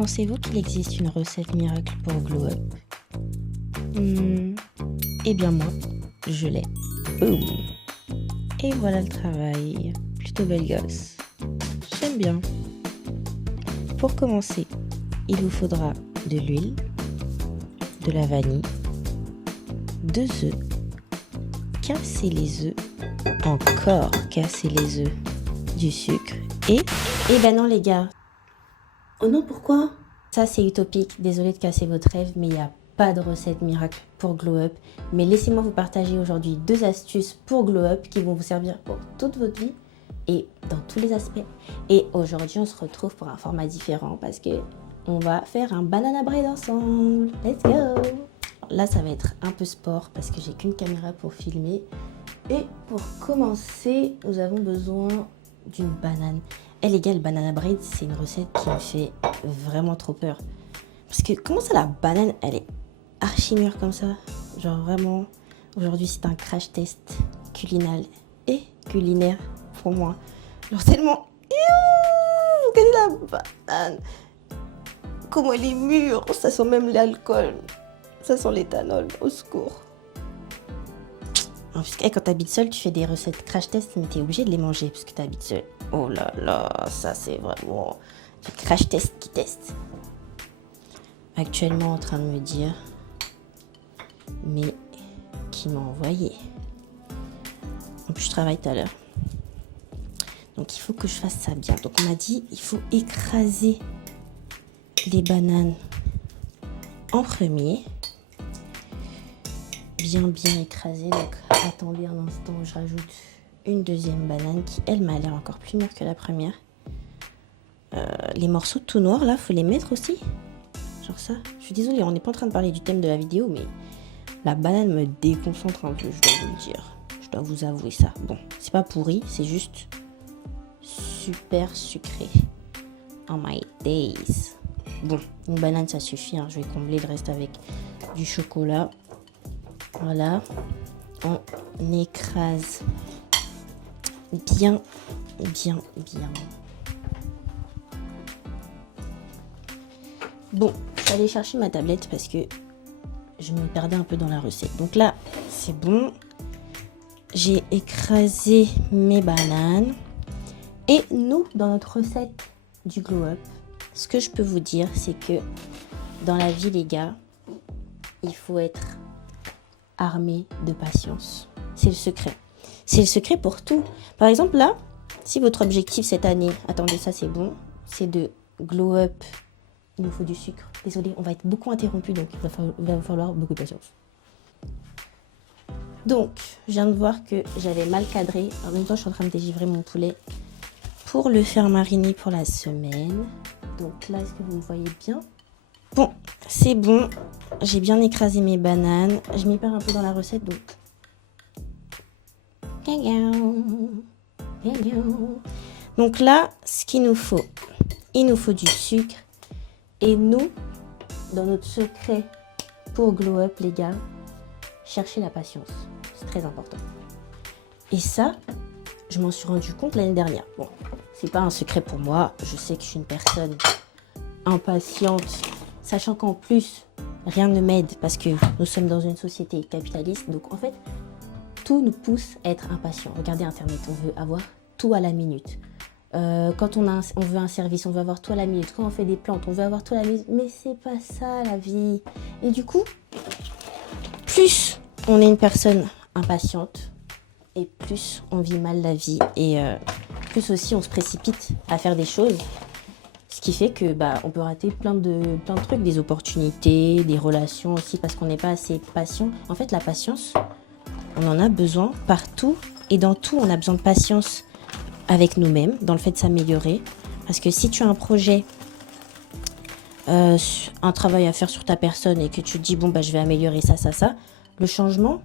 Pensez-vous qu'il existe une recette miracle pour glow up? Eh bien moi, je l'ai. Boum! Et voilà le travail. Plutôt belle gosse. J'aime bien. Pour commencer, il vous faudra de l'huile, de la vanille, 2 œufs, casser les œufs, encore casser les œufs, du sucre et... Eh ben non les gars. Oh non, pourquoi? Ça c'est utopique, désolé de casser votre rêve, mais il n'y a pas de recette miracle pour glow up. Mais laissez-moi vous partager aujourd'hui 2 astuces pour glow up qui vont vous servir pour toute votre vie et dans tous les aspects. Et aujourd'hui on se retrouve pour un format différent parce que on va faire un banana bread ensemble. Let's go! Là ça va être un peu sport parce que j'ai qu'une caméra pour filmer. Et pour commencer, nous avons besoin d'une banane. Eh les gars, le banana bread, c'est une recette qui me fait vraiment trop peur. Parce que comment ça la banane, elle est archi mûre comme ça? Genre vraiment, aujourd'hui c'est un crash test culinaire et culinaire pour moi. Genre tellement... Vous connaissez la banane? Comment elle est mûre? Ça sent même l'alcool. Ça sent l'éthanol, au secours. En plus, quand t'habites seul, tu fais des recettes crash test, mais t'es obligé de les manger parce que t'habites seul. Oh là là, ça c'est vraiment du crash test qui teste. Actuellement en train de me dire, mais qui m'a envoyé? En plus, je travaille tout à l'heure. Donc il faut que je fasse ça bien. Donc on m'a dit, il faut écraser les bananes en premier. Bien écrasé, donc attendez un instant, je rajoute une deuxième banane qui elle m'a l'air encore plus mûre que la première. Les morceaux tout noirs là, faut les mettre aussi, genre ça. Je suis désolée, on n'est pas en train de parler du thème de la vidéo, mais la banane me déconcentre un peu, je dois vous le dire, je dois vous avouer ça. Bon, c'est pas pourri, c'est juste super sucré. Oh my days. Bon, une banane ça suffit, hein. Je vais combler le reste avec du chocolat. Voilà, on écrase bien. Bon, je vais aller chercher ma tablette parce que je me perdais un peu dans la recette. Donc là, c'est bon. J'ai écrasé mes bananes. Et nous, dans notre recette du glow up, ce que je peux vous dire, c'est que dans la vie, les gars, il faut être armé de patience. C'est le secret. C'est le secret pour tout. Par exemple, là, si votre objectif cette année, attendez, ça c'est bon, c'est de glow up, il nous faut du sucre. Désolée, on va être beaucoup interrompu, donc il va falloir beaucoup de patience. Donc, je viens de voir que j'avais mal cadré. En même temps, je suis en train de dégivrer mon poulet pour le faire mariner pour la semaine. Donc là, est-ce que vous me voyez bien? Bon, c'est bon. J'ai bien écrasé mes bananes. Je m'y perds un peu dans la recette, donc... Donc là, ce qu'il nous faut, il nous faut du sucre. Et nous, dans notre secret pour glow up, les gars, cherchez la patience. C'est très important. Et ça, je m'en suis rendu compte l'année dernière. Bon, c'est pas un secret pour moi. Je sais que je suis une personne impatiente. Sachant qu'en plus, rien ne m'aide parce que nous sommes dans une société capitaliste. Donc en fait, tout nous pousse à être impatient. Regardez Internet, on veut avoir tout à la minute. Quand on veut un service, on veut avoir tout à la minute. Quand on fait des plantes, on veut avoir tout à la minute. Mais c'est pas ça la vie. Et du coup, plus on est une personne impatiente et plus on vit mal la vie. Et plus aussi on se précipite à faire des choses. Ce qui fait que on peut rater plein de trucs, des opportunités, des relations aussi parce qu'on n'est pas assez patient. En fait, la patience, on en a besoin partout et dans tout, on a besoin de patience avec nous-mêmes, dans le fait de s'améliorer. Parce que si tu as un projet, un travail à faire sur ta personne et que tu te dis, je vais améliorer ça, le changement,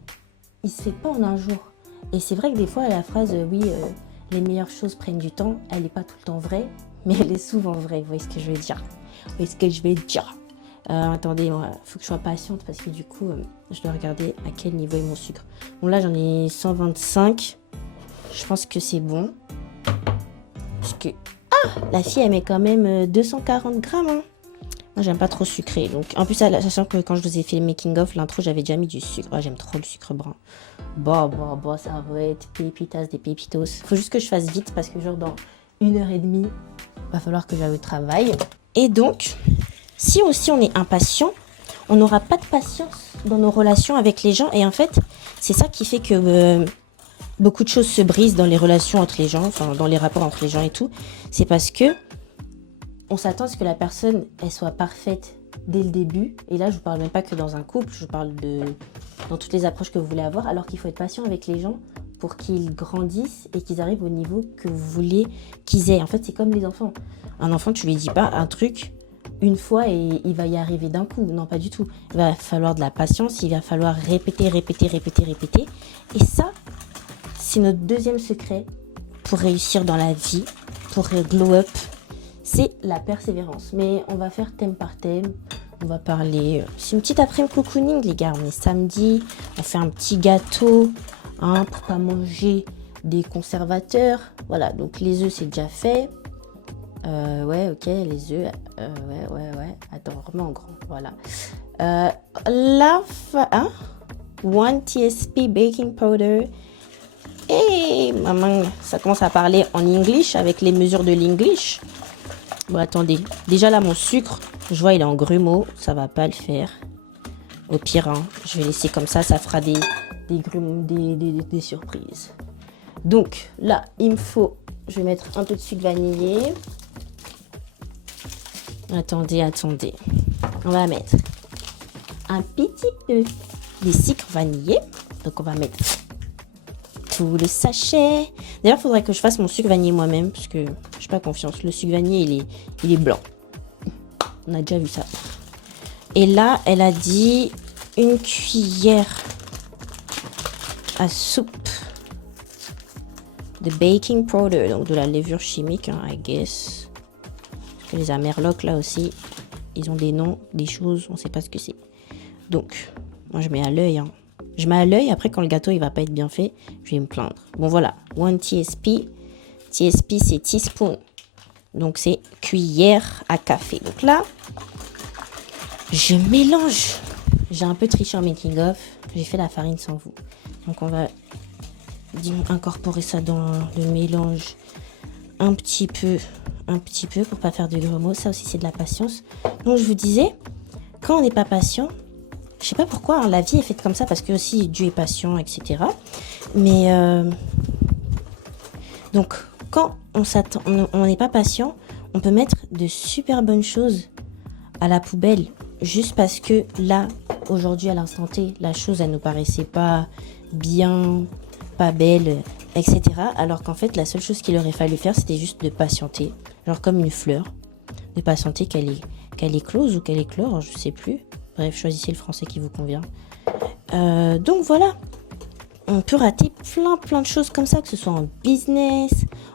il se fait pas en un jour. Et c'est vrai que des fois, la phrase, les meilleures choses prennent du temps, elle n'est pas tout le temps vraie. Mais elle est souvent vraie, vous voyez ce que je veux dire. Attendez, il faut que je sois patiente parce que du coup, je dois regarder à quel niveau est mon sucre. Bon, là, j'en ai 125. Je pense que c'est bon. Parce que... Ah, la fille, elle met quand même 240 grammes. Hein. Moi, j'aime pas trop sucré. Donc, en plus, sachant que quand je vous ai fait le making-of, l'intro, j'avais déjà mis du sucre. Ah, j'aime trop le sucre brun. Bon, ça va être pépitas des pépitos. Faut juste que je fasse vite parce que genre dans 1h30, va falloir que j'aille au travail. Et donc, si aussi on est impatient, on n'aura pas de patience dans nos relations avec les gens. Et en fait, c'est ça qui fait que beaucoup de choses se brisent dans les relations entre les gens, enfin dans les rapports entre les gens et tout. C'est parce que on s'attend à ce que la personne, elle soit parfaite dès le début. Et là, je vous parle même pas que dans un couple, je vous parle dans toutes les approches que vous voulez avoir. Alors qu'il faut être patient avec les gens pour qu'ils grandissent et qu'ils arrivent au niveau que vous voulez qu'ils aient. En fait, c'est comme les enfants. Un enfant, tu lui dis pas un truc une fois et il va y arriver d'un coup. Non, pas du tout. Il va falloir de la patience, il va falloir répéter. Et ça, c'est notre deuxième secret pour réussir dans la vie, pour glow up. C'est la persévérance. Mais on va faire thème par thème. On va parler... C'est une petite après-midi cocooning, les gars. On est samedi. On fait un petit gâteau pour pas manger des conservateurs. Voilà, donc les œufs, c'est déjà fait. Ouais, ok, les œufs. Ouais. Attends, remets en grand. Voilà. 1 TSP baking powder. Hey, maman, ça commence à parler en English avec les mesures de l'English. Bon, attendez. Déjà là, mon sucre, je vois, il est en grumeaux. Ça va pas le faire. Au pire, hein, je vais laisser comme ça. Ça fera des surprises. Donc, là, il me faut... Je vais mettre un peu de sucre vanillé. Attendez. On va mettre un petit peu de sucre vanillé. Donc, on va mettre tout le sachet. D'ailleurs, il faudrait que je fasse mon sucre vanillé moi-même parce que je n'ai pas confiance. Le sucre vanillé, il est blanc. On a déjà vu ça. Et là, elle a dit 1 cuillère à soupe de baking powder, donc de la levure chimique, hein, I guess. Parce que les Amerlocs, là aussi, ils ont des noms, des choses, on ne sait pas ce que c'est. Donc, moi, je mets à l'œil, hein. Je mets à l'œil, après quand le gâteau il va pas être bien fait, je vais me plaindre. Bon voilà, 1 TSP. TSP c'est teaspoon. Donc c'est cuillère à café. Donc là, je mélange. J'ai un peu triché en making of. J'ai fait la farine sans vous. Donc on va incorporer ça dans le mélange un petit peu pour pas faire de gros mots. Ça aussi c'est de la patience. Donc je vous disais, quand on n'est pas patient, je sais pas pourquoi, hein, la vie est faite comme ça parce que aussi Dieu est patient, etc. Mais donc quand on n'est pas patient, on peut mettre de super bonnes choses à la poubelle juste parce que là, aujourd'hui à l'instant T, la chose elle nous paraissait pas bien, pas belle, etc. Alors qu'en fait la seule chose qu'il aurait fallu faire c'était juste de patienter, genre comme une fleur, de patienter qu'elle éclose ou qu'elle éclore, je sais plus. Bref, choisissez le français qui vous convient. Donc voilà, on peut rater plein de choses comme ça, que ce soit en business,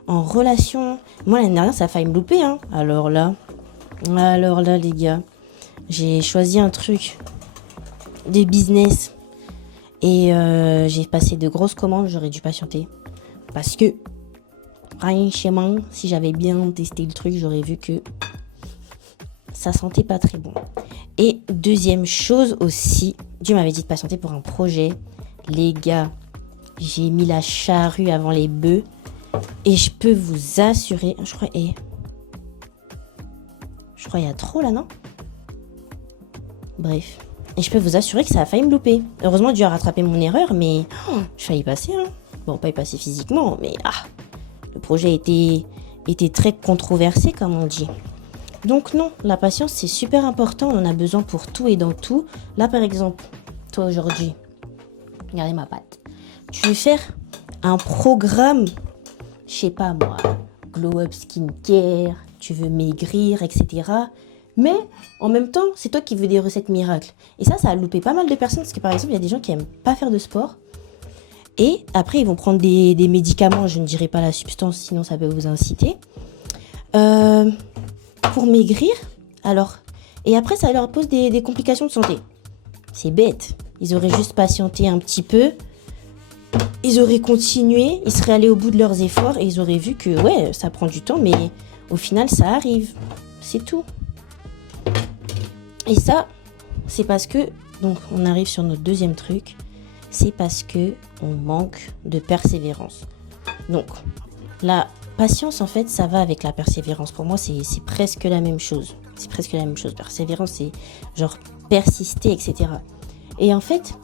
en relation. Moi, l'année dernière, ça a failli me louper, hein. Alors là, les gars, j'ai choisi un truc de business et j'ai passé de grosses commandes, j'aurais dû patienter. Parce que, franchement, si j'avais bien testé le truc, j'aurais vu que ça sentait pas très bon. Et deuxième chose aussi, Dieu m'avait dit de patienter pour un projet. Les gars, j'ai mis la charrue avant les bœufs. Et je peux vous assurer, je crois il y a trop là, non? Bref. Et je peux vous assurer que ça a failli me louper. Heureusement, Dieu a rattrapé mon erreur, mais je failli y passer, hein. Bon, pas y passer physiquement, mais le projet était très controversé, comme on dit. Donc non, la patience, c'est super important. On en a besoin pour tout et dans tout. Là, par exemple, toi aujourd'hui, regardez ma patte. Tu veux faire un programme, je sais pas moi, glow up skincare, tu veux maigrir, etc. Mais en même temps, c'est toi qui veux des recettes miracles. Et ça a loupé pas mal de personnes parce que par exemple, il y a des gens qui aiment pas faire de sport. Et après, ils vont prendre des médicaments, je ne dirai pas la substance, sinon ça peut vous inciter. Pour maigrir, alors, et après ça leur pose des complications de santé. C'est bête, ils auraient juste patienté un petit peu, ils auraient continué, ils seraient allés au bout de leurs efforts et ils auraient vu que ouais, ça prend du temps, mais au final ça arrive, c'est tout. Et ça, c'est parce que, donc on arrive sur notre deuxième truc, c'est parce que on manque de persévérance. Donc, la patience, en fait, ça va avec la persévérance. Pour moi, c'est presque la même chose. C'est presque la même chose. Persévérance, c'est genre persister, etc. Et en fait,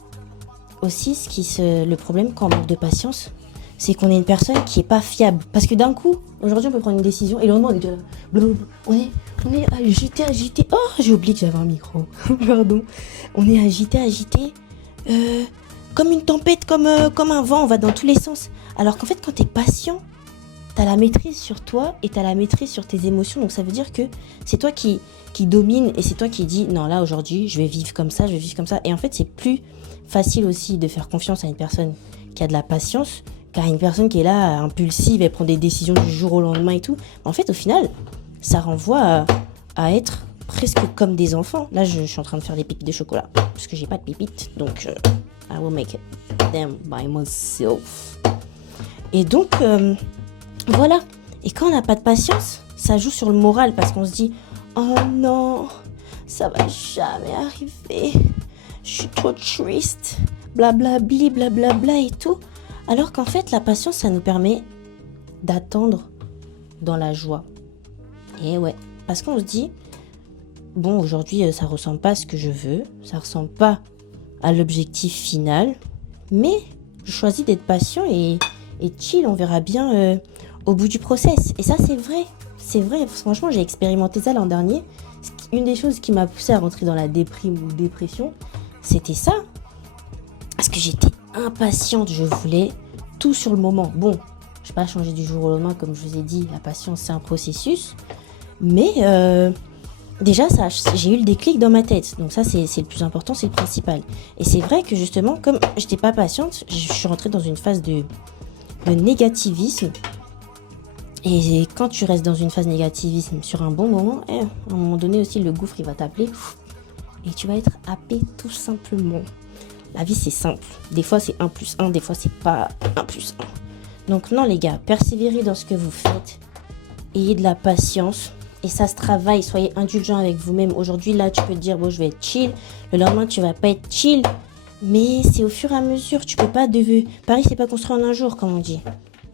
aussi, le problème quand on manque de patience, c'est qu'on est une personne qui est pas fiable. Parce que d'un coup, aujourd'hui, on peut prendre une décision et le lendemain, on est déjà là. Blablabla. On est agité. Oh, j'ai oublié que j'avais un micro. Pardon. On est agité. Comme une tempête, comme un vent, on va dans tous les sens. Alors qu'en fait, quand t'es patient, t'as la maîtrise sur toi et t'as la maîtrise sur tes émotions. Donc ça veut dire que c'est toi qui domine et c'est toi qui dis non, là aujourd'hui je vais vivre comme ça, Et en fait c'est plus facile aussi de faire confiance à une personne qui a de la patience qu'à une personne qui est là impulsive et prend des décisions du jour au lendemain et tout. En fait au final ça renvoie à être presque comme des enfants. Là je suis en train de faire des pépites de chocolat parce que j'ai pas de pépites, donc I will make them by myself. Et donc voilà. Et quand on n'a pas de patience, ça joue sur le moral parce qu'on se dit oh non, ça va jamais arriver, je suis trop triste, blablabli, blablabla et tout. Alors qu'en fait, la patience, ça nous permet d'attendre dans la joie. Et ouais, parce qu'on se dit bon, aujourd'hui, ça ressemble pas à ce que je veux, ça ressemble pas à l'objectif final, mais je choisis d'être patient et chill, on verra bien au bout du process. Et ça, c'est vrai, franchement, j'ai expérimenté ça l'an dernier. Une des choses qui m'a poussée à rentrer dans la déprime ou dépression, c'était ça. Parce que j'étais impatiente, je voulais tout sur le moment. Bon, je vais pas changer du jour au lendemain, comme je vous ai dit, la patience, c'est un processus. Mais déjà, j'ai eu le déclic dans ma tête. Donc ça, c'est le plus important, c'est le principal. Et c'est vrai que justement, comme j'étais pas patiente, je suis rentrée dans une phase de négativisme. Et quand tu restes dans une phase négativisme sur un bon moment, à un moment donné aussi, le gouffre, il va t'appeler et tu vas être happé tout simplement. La vie, c'est simple. Des fois, c'est 1 plus 1, des fois, c'est pas 1 plus 1. Donc non, les gars, persévérez dans ce que vous faites. Ayez de la patience. Et ça se travaille. Soyez indulgents avec vous-même. Aujourd'hui, là, tu peux te dire, bon, je vais être chill. Le lendemain, tu vas pas être chill. Mais c'est au fur et à mesure. Tu peux pas Paris, c'est pas construit en un jour, comme on dit.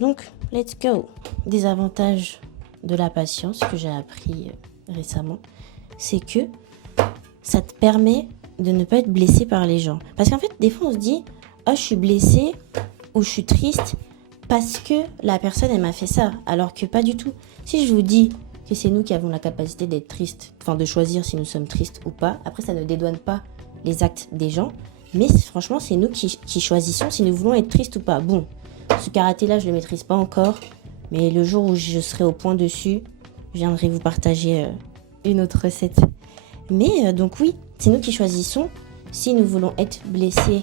Donc, let's go. Des avantages de la patience que j'ai appris récemment, c'est que ça te permet de ne pas être blessé par les gens. Parce qu'en fait, des fois, on se dit « Oh, je suis blessée » ou « Je suis triste » parce que la personne, elle m'a fait ça. Alors que pas du tout. Si je vous dis que c'est nous qui avons la capacité d'être tristes, enfin de choisir si nous sommes tristes ou pas, après, ça ne dédouane pas les actes des gens. Mais franchement, c'est nous qui choisissons si nous voulons être tristes ou pas. Bon. Ce karaté-là, je ne le maîtrise pas encore. Mais le jour où je serai au point dessus, je viendrai vous partager une autre recette. Mais donc oui, c'est nous qui choisissons si nous voulons être blessés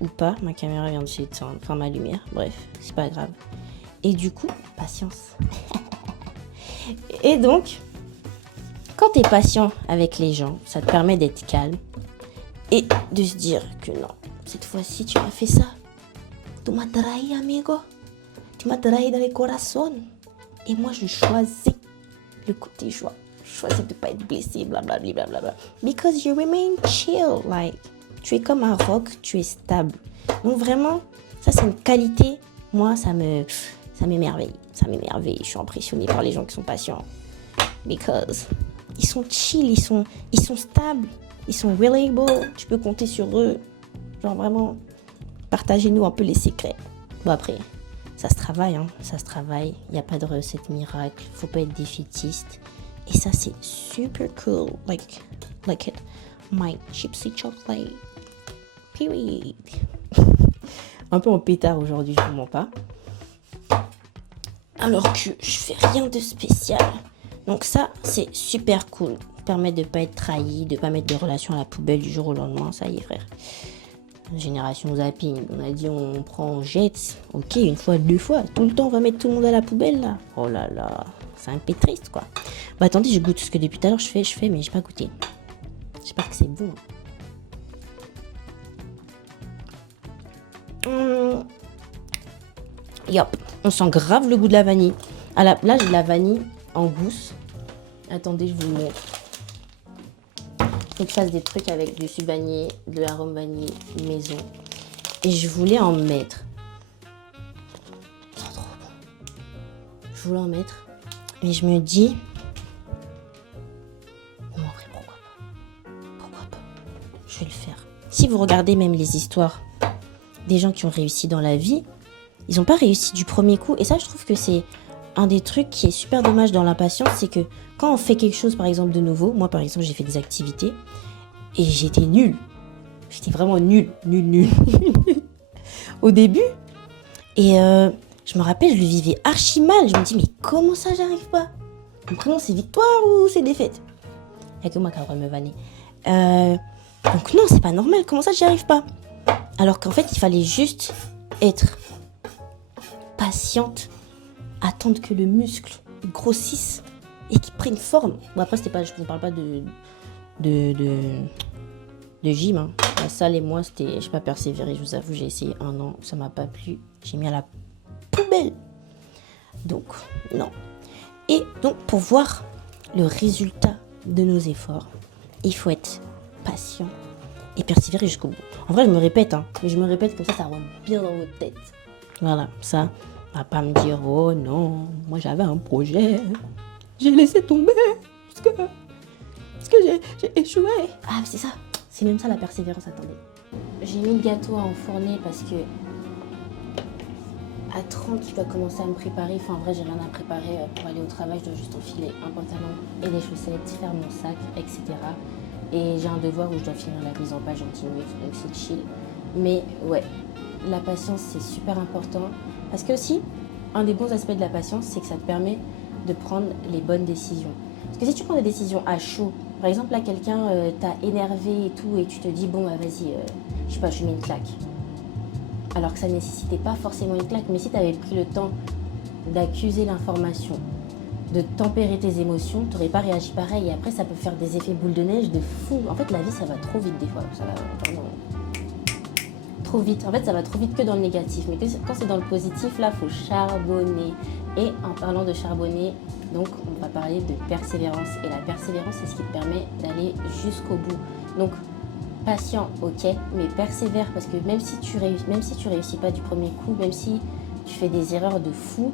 ou pas. Ma caméra vient de s'éteindre, enfin ma lumière. Bref, c'est pas grave. Et du coup, patience. Et donc, quand tu es patient avec les gens, ça te permet d'être calme et de se dire que non, cette fois-ci, tu as fait ça. Tu m'as trahi, amigo. Tu m'as trahi dans le corazon. Et moi, je choisis le côté joie. Je choisis de ne pas être blessé, blablabla, blablabla. Because you remain chill. Like, tu es comme un roc, tu es stable. Donc vraiment, ça, c'est une qualité. Moi, ça m'émerveille. Ça m'émerveille. Je suis impressionnée par les gens qui sont patients. Because ils sont chill, ils sont stables. Ils sont reliable. Tu peux compter sur eux. Genre vraiment... Partagez-nous un peu les secrets. Bon après, ça se travaille, hein. Ça se travaille. Il n'y a pas de recette miracle. Faut pas être défaitiste. Et ça, c'est super cool. Like it. My gypsy chocolate. Period. Un peu en pétard aujourd'hui, je vous mens pas. Alors que je fais rien de spécial. Donc ça, c'est super cool. Permet de pas être trahi, de pas mettre des relations à la poubelle du jour au lendemain. Ça y est, frère. Génération zapping, on a dit on prend, on jette, ok, 1 fois, 2 fois, tout le temps on va mettre tout le monde à la poubelle là, oh là là, c'est un peu triste quoi. Bah attendez, je goûte ce que depuis tout à l'heure je fais, mais j'ai pas goûté. J'espère que c'est bon. Yop, on sent grave le goût de la vanille. Là j'ai de la vanille en gousse. Attendez, je vous montre. faut que je fasse des trucs avec du sucre vanillé, de l'arôme vanillé maison. Et je voulais en mettre. C'est trop bon. Je voulais en mettre. Et je me dis, bon, en vrai, pourquoi pas? Pourquoi pas? Je vais le faire. Si vous regardez même les histoires des gens qui ont réussi dans la vie, ils n'ont pas réussi du premier coup. Et ça, je trouve que c'est un des trucs qui est super dommage dans l'impatience, c'est que quand on fait quelque chose, par exemple, de nouveau, moi, par exemple, j'ai fait des activités et j'étais nulle. J'étais vraiment nulle. Au début. Et je me rappelle, je le vivais archi mal. Je me dis, mais comment ça, j'arrive pas? Mon prénom, c'est Victoire ou c'est défaite? Il n'y a que moi qui a le droit de me vanner. Donc non, c'est pas normal. Comment ça, j'y arrive pas? Alors qu'en fait, il fallait juste être patiente, attendre que le muscle grossisse et qu'il prenne forme. Bon, après, c'était pas, je ne parle pas de gym. Hein. La salle et moi, je n'ai pas persévéré, je vous avoue. J'ai essayé 1 an, ça m'a pas plu. J'ai mis à la poubelle. Donc, non. Et donc, pour voir le résultat de nos efforts, il faut être patient et persévérer jusqu'au bout. En vrai, je me répète, hein, mais je me répète comme ça rentre bien dans votre tête. Voilà, ça, on va pas me dire, oh non, moi j'avais un projet, j'ai laissé tomber, parce que j'ai échoué. Ah, c'est ça, c'est même ça la persévérance, attendez. J'ai mis le gâteau à enfourner parce que à 30, je dois commencer à me préparer. Enfin, en vrai, j'ai rien à préparer pour aller au travail. Je dois juste enfiler un pantalon et des chaussettes, faire mon sac, etc. Et j'ai un devoir où je dois finir la mise en page en 10 minutes, donc c'est chill. Mais ouais, la patience, c'est super important. Parce que aussi, un des bons aspects de la patience, c'est que ça te permet de prendre les bonnes décisions. Parce que si tu prends des décisions à chaud, par exemple, là, quelqu'un t'a énervé et tout, et tu te dis, bon, bah, vas-y, je sais pas, je mets une claque. Alors que ça ne nécessitait pas forcément une claque. Mais si tu avais pris le temps d'accuser l'information, de tempérer tes émotions, tu n'aurais pas réagi pareil. Et après, ça peut faire des effets boule de neige de fou. En fait, la vie, ça va trop vite des fois. Ça va vraiment trop vite. En fait, ça va trop vite que dans le négatif. Mais quand c'est dans le positif, là, il faut charbonner. Et en parlant de charbonner, donc, on va parler de persévérance. Et la persévérance, c'est ce qui te permet d'aller jusqu'au bout. Donc, patient, ok, mais persévère, parce que même si tu réussis pas du premier coup, même si tu fais des erreurs de fou,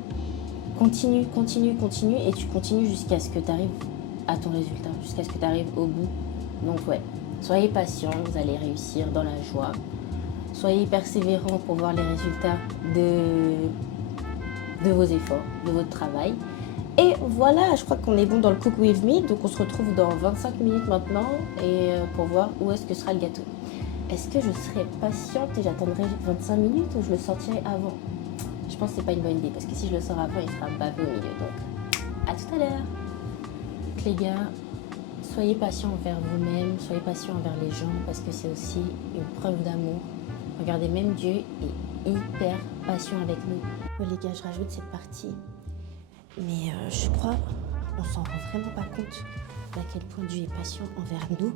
continue, et tu continues jusqu'à ce que tu arrives à ton résultat, jusqu'à ce que tu arrives au bout. Donc ouais, soyez patient, vous allez réussir dans la joie. Soyez persévérant pour voir les résultats de vos efforts, de votre travail. Et voilà, je crois qu'on est bon dans le Cook With Me, donc on se retrouve dans 25 minutes maintenant et pour voir où est-ce que sera le gâteau. Est-ce que je serai patiente et j'attendrai 25 minutes ou je le sortirai avant? Je pense que c'est pas une bonne idée parce que si je le sors avant, il sera bavé au milieu. Donc, à tout à l'heure. Les gars, soyez patients envers vous-même, soyez patients envers les gens parce que c'est aussi une preuve d'amour. Regardez, même Dieu est hyper patient avec nous. Bon, les gars, je rajoute cette partie. Mais je crois on s'en rend vraiment pas compte à quel point Dieu est patient envers nous.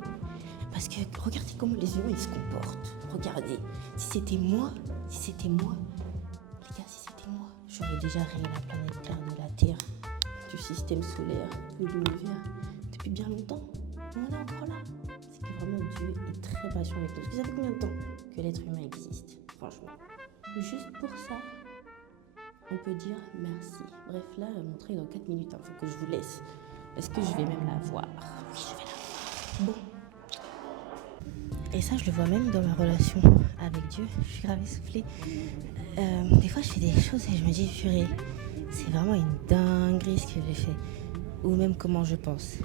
Parce que regardez comment les humains ils se comportent. Regardez, si c'était moi, les gars, si c'était moi, j'aurais déjà rayé la planète Terre de la Terre, du système solaire, de l'univers, depuis bien longtemps. Mais on est encore là. C'est que vraiment Dieu est très patient avec nous. Parce que ça fait combien de temps que l'être humain existe, franchement? Juste pour ça, on peut dire merci. Bref, là, mon train est dans 4 minutes. Faut que je vous laisse. Est-ce que je vais même la voir? Oui, je vais la voir. Bon. Et ça, je le vois même dans ma relation avec Dieu. Je suis grave essoufflée. Des fois, je fais des choses et je me dis, purée, c'est vraiment une dinguerie ce que j'ai fait. Ou même comment je pense.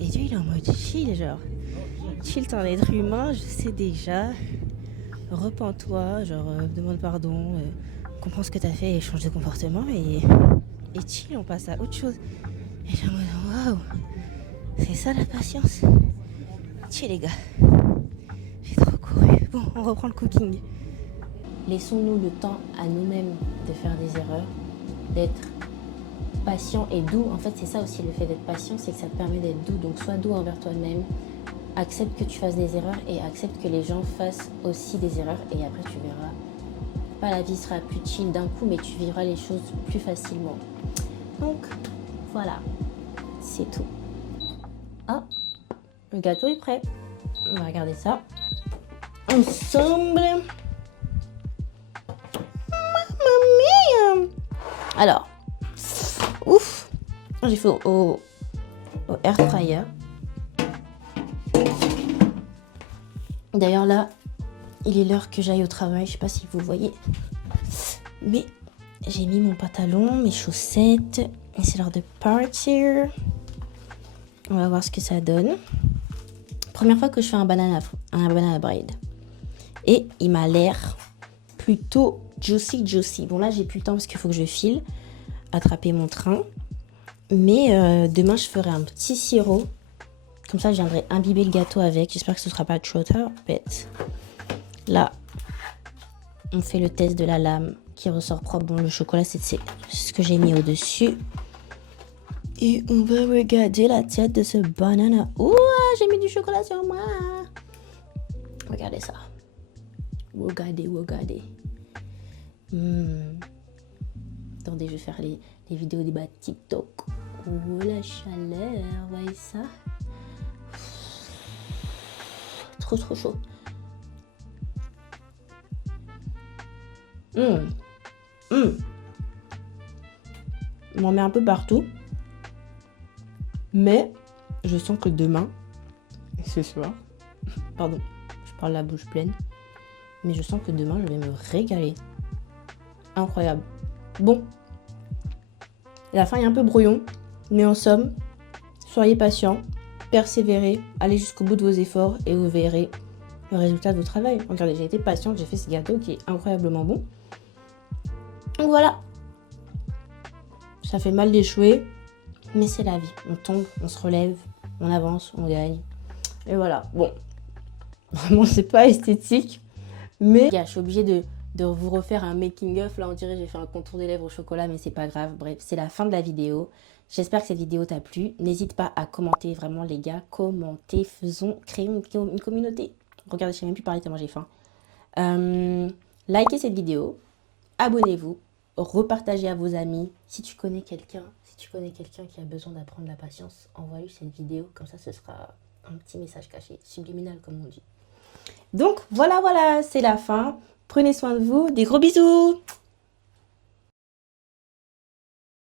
Et Dieu, il est en mode chill, genre. Chill, t'es un être humain, je sais déjà. Repens-toi, genre, demande pardon. Comprends ce que t'as fait et change de comportement et chill, on passe à autre chose. Et j'ai en mode waouh, c'est ça la patience. Chill les gars, j'ai trop couru. Bon, on reprend le cooking. Laissons-nous le temps à nous-mêmes de faire des erreurs, d'être patient et doux. En fait, c'est ça aussi le fait d'être patient, c'est que ça te permet d'être doux. Donc sois doux envers toi-même, accepte que tu fasses des erreurs et accepte que les gens fassent aussi des erreurs et après tu verras. Pas la vie sera plus chill d'un coup, mais tu vivras les choses plus facilement. Donc, voilà, c'est tout. Ah, le gâteau est prêt. On va regarder ça ensemble. Mamma mia! Alors, ouf! J'ai fait au air fryer. D'ailleurs là, il est l'heure que j'aille au travail. Je sais pas si vous voyez, mais j'ai mis mon pantalon, mes chaussettes et c'est l'heure de partir. On va voir ce que ça donne. Première fois que je fais un banana bread et il m'a l'air plutôt juicy. Bon là j'ai plus le temps parce qu'il faut que je file attraper mon train, mais demain je ferai un petit sirop. Comme ça, je viendrai imbiber le gâteau avec. J'espère que ce ne sera pas trop tard. Là, on fait le test de la lame qui ressort propre. Bon, le chocolat, c'est ce que j'ai mis au-dessus. Et on va regarder la tête de ce banana. Ouah, j'ai mis du chocolat sur moi. Regardez ça. Regardez. Attendez, je vais faire les vidéos des TikTok. Oh, la chaleur, voyez ça. Trop chaud. On m'en met un peu partout. Mais je sens que demain et ce soir, pardon, je parle la bouche pleine, mais je sens que demain je vais me régaler. Incroyable. Bon, la fin est un peu brouillon, mais en somme, soyez patients, persévérez, allez jusqu'au bout de vos efforts et vous verrez le résultat de vos travail. Regardez, j'ai été patiente, j'ai fait ce gâteau qui est incroyablement bon. Donc voilà, ça fait mal d'échouer, mais c'est la vie. On tombe, on se relève, on avance, on gagne. Et voilà, bon, vraiment c'est pas esthétique, mais je suis obligée de vous refaire un making of. Là on dirait que j'ai fait un contour des lèvres au chocolat, mais c'est pas grave. Bref, c'est la fin de la vidéo. J'espère que cette vidéo t'a plu. N'hésite pas à commenter, vraiment les gars, commentez, créer une communauté. Regardez, je sais même plus parler tellement j'ai faim. Likez cette vidéo, abonnez-vous, repartagez à vos amis. Si tu connais quelqu'un qui a besoin d'apprendre la patience, envoie-lui cette vidéo, comme ça ce sera un petit message caché, subliminal comme on dit. Donc voilà, c'est la fin. Prenez soin de vous, des gros bisous!